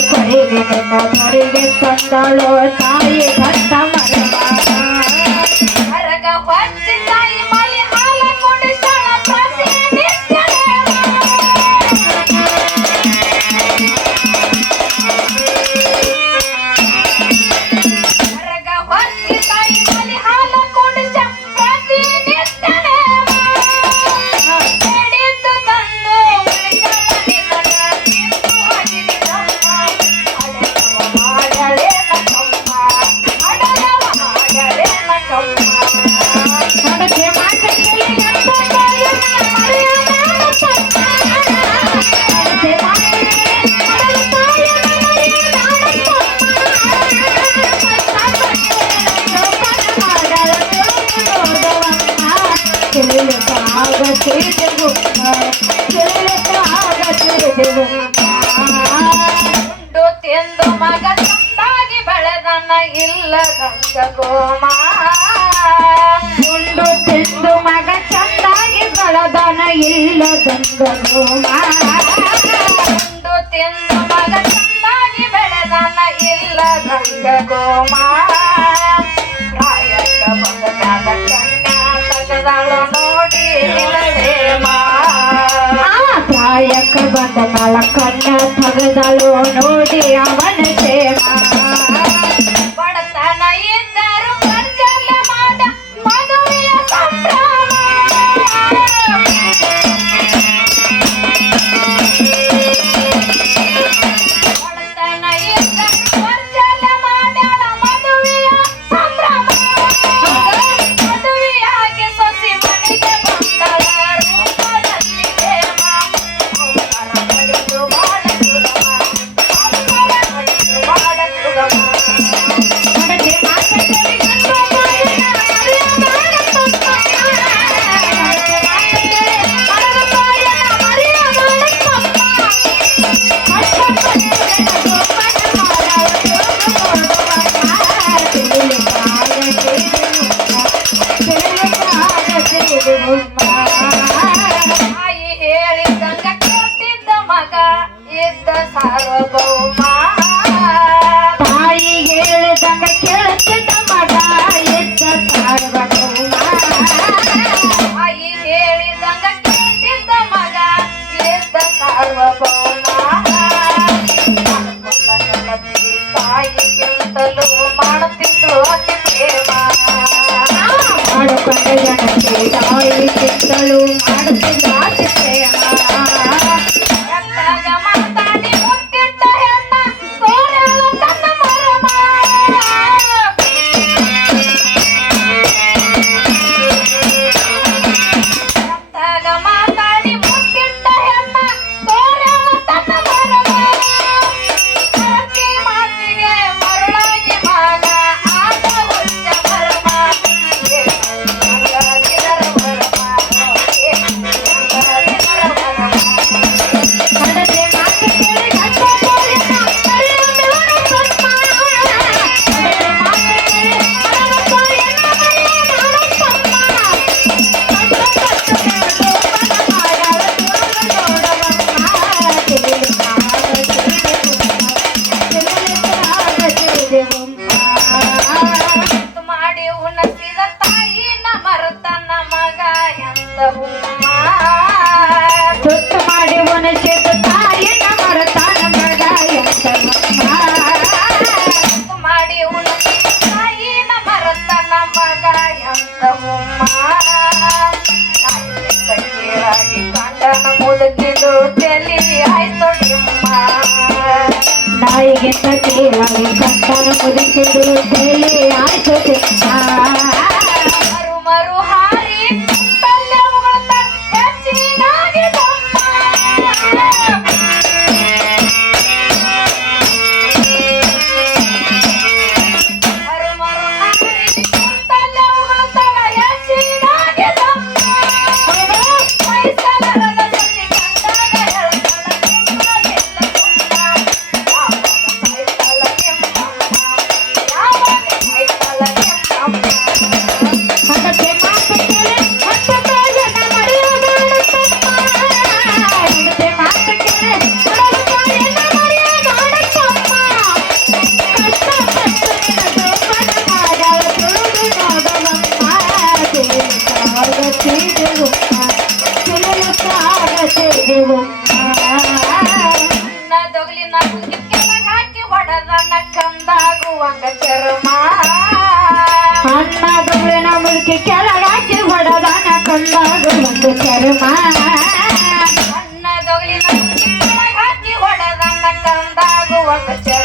ಕೊರಿಗೆ ತಂದಳು ತಾಯಿ ಕಷ್ಟ ಮರಗ ಹೊಚ್ಚಿ ತಾಯಿ ಮಲಿ ಹಾಲ ಕುಡಿಸಳ ಪ್ರತಿ ನಿತ್ಯ ಮರಗ ಹೊಚ್ಚಿ ತಾಯಿ ಮಲಿ ಹಾಲ ಕುಡಿಸ ಪ್ರತಿ ನಿತ್ಯ ಹೇಳಿದ್ದು ತಂದು ತಿಂದು ಮಗ ಚಂದಾಗಿ ಬೆಳೆದನ ಇಲ್ಲದಂಗ ಗೋಮ ಉಂಡು ತಿಂದು ಮಗ ಚಂದಾಗಿ ಬೆಳೆದನ ಇಲ್ಲದಂಗ ಗೋಮ ಉಂಡು ತಿಂದು ಮಗ ಚಂದಾಗಿ ಬೆಳೆದನ ಇಲ್ಲದಂಗ ಗೋಮ ಪ್ರಾಯಕ್ಕ ಬಂದ ಕನ್ಯಾ ತಗದಳು ನೋಡಿ ಪ್ರಾಯಕ್ಕ ಬಂದ ಕಣ್ಣ ತಗದಳು ನೋಡಿ ಅವನ ಸೇವ ಬಡತನ ಇದ್ದರು ಗರ್ಜಲ ಮಾಡ ಮದುವೆಯ ಸಂಭ್ರಮ ಬಡತನ ಇದ್ದರು ಗರ್ಜಲ ಮಾಡಳ ಮದುವೆಯ ಸಂಭ್ರಮ ಮದುವೆಯಾಗಿ ಸೊಸಿ ಮನೆಗೆ ಬಂದಳ ರೂಪದಲ್ಲಿ ಪ್ರೇಮ ತಾಯಿ ಹೇಳಿದಂಗ ಕೇಳ್ತಿದ್ದ ಮಗ ಇದ್ದ ಸಾರ್ವಭೌಮ ತಾಯಿ ಹೇಳಿದಂಗ ಕೇಳ್ತಿದ್ದ ಮಗ ಇದ್ದ ಸಾರ್ವಭೌಮ ತಾಯಿ ಹೇಳಿದಂಗ ಕೇಳ್ತಿದ್ದ ಮಗ ಇದ್ದ ಸಾರ್ವಭೌಮ ತಾಯಿಗಿಂತಲೂ ಮಾಡುತ್ತಿದ್ದು ಅತಿ ಪ್ರೇಮ ಮಾಡಿಕೊಂಡ ಜನಕ್ಕೆ ತಾಯಿಗಿಂತಲೂ ಮಾಡುತ್ತಿದ್ದ ಅತಿ ಪ್ರೇಮ ಮಾತಾಡಿ ಮುತ್ತಿಟ್ಟ ಹೆಣ್ಣ ತೋರಳ ತನ್ನ ಮರಮ ಮಾತಾಡಿ ಮುತ್ತಿಟ್ಟ ಹೆಣ್ಣ ತೋರಳ ತನ್ನ ಮರಮ ಮಾತಿಗೆ ಮರುಳಾಗಿ ಮಗ ಆಟ ಹುಚ್ಚ ಮರಮ ಉಣಸಿದ ತಾಯಿನ ಮರತನ ಮಗ ಎಂದ ಹುಮ್ಮ ತುತ್ತು ಮಾಡಿ ಉಣಸಿದ ತಾಯಿನ ಮರತನ ಮಗ ಎಂದ ಹುಮ್ಮ ಮಾಡಿ ಉಣಸಿದ ತಾಯಿನ ಮರತನ ಮಗ ಎಂದ ಹುಮ್ಮ ಕೇಳಾಗಿ ಕಂಡನ ಮುದುಕಿದು ತಲಿ ಆಯ್ತು ಡಿಮ್ಮ ನಾಯಿಗೆ ಕೇಳಾಗಿ ಕಂಡನ ಮುದುಕಿದು ತಲಿ ಆಯ್ತು ಡಿಮ್ಮ ಮರು ಮರು ಹಾರಿ ತಲೆ ಉಗುಳ್ತ ಹೆಚ್ಚಿನಾಗಿ ದಮ್ಮ ಮರು ಮರು ಹಾರಿ ತಲೆ ಉಗುಳ್ತವ ಹೆಚ್ಚಿನಾಗಿ ದಮ್ಮ ಮೈಸಲರದ ಸಸಿ ಕಂಡಾಗ ಹೇಳ್ತಾಳ ನಿಮ್ಮ ಎಲ್ಲ ತುಂಬ ಯಾವಾಗ ಸಾಯ್ತಾಳ ನಿಮ್ಮಮ್ಮ ಯಾವಾಗ ಸಾಯ್ತಾಳ ನಿಮ್ಮಮ್ಮ ಹಠಕ್ಕೆ ಮಾತು ಕೇಳಿ ಹಠದ ಜನ ಮರೆಯಬೇಡುತ್ತಮ್ಮ ಹಠಕ್ಕೆ ಮಾತು ಕೇಳಿ ಹಠದ ಜನ ಮರೆಯಬೇಡುತ್ತಮ್ಮ ಕಷ್ಟಪಟ್ಟು ನಿನಗೆ ಮನ ಮಾಡಲು ತುಳುದು ನೋಡವಮ್ಮ ದೊಗಲಿನ ಕೆಳಗೆ ಹಾಕಿ ಹೊಡೆದನ ಕಂದಾಗುವಂಗ ಚರ್ಮ ಅನ್ನದೊಳಿನ ಮುಲ್ಕಿ ಕೆಳಗಾಕಿ ಹೊಡೆದಾನ ಕಂದಾಗ ಒಂದು ಚರ್ಮ ಅಣ್ಣ ದೊಗಲಿನ ಕೆಳಗೆ ಹಾಕಿ ಹೊಡೆದನ ಕಂದಾಗುವಂಗ ಚರ್ಮ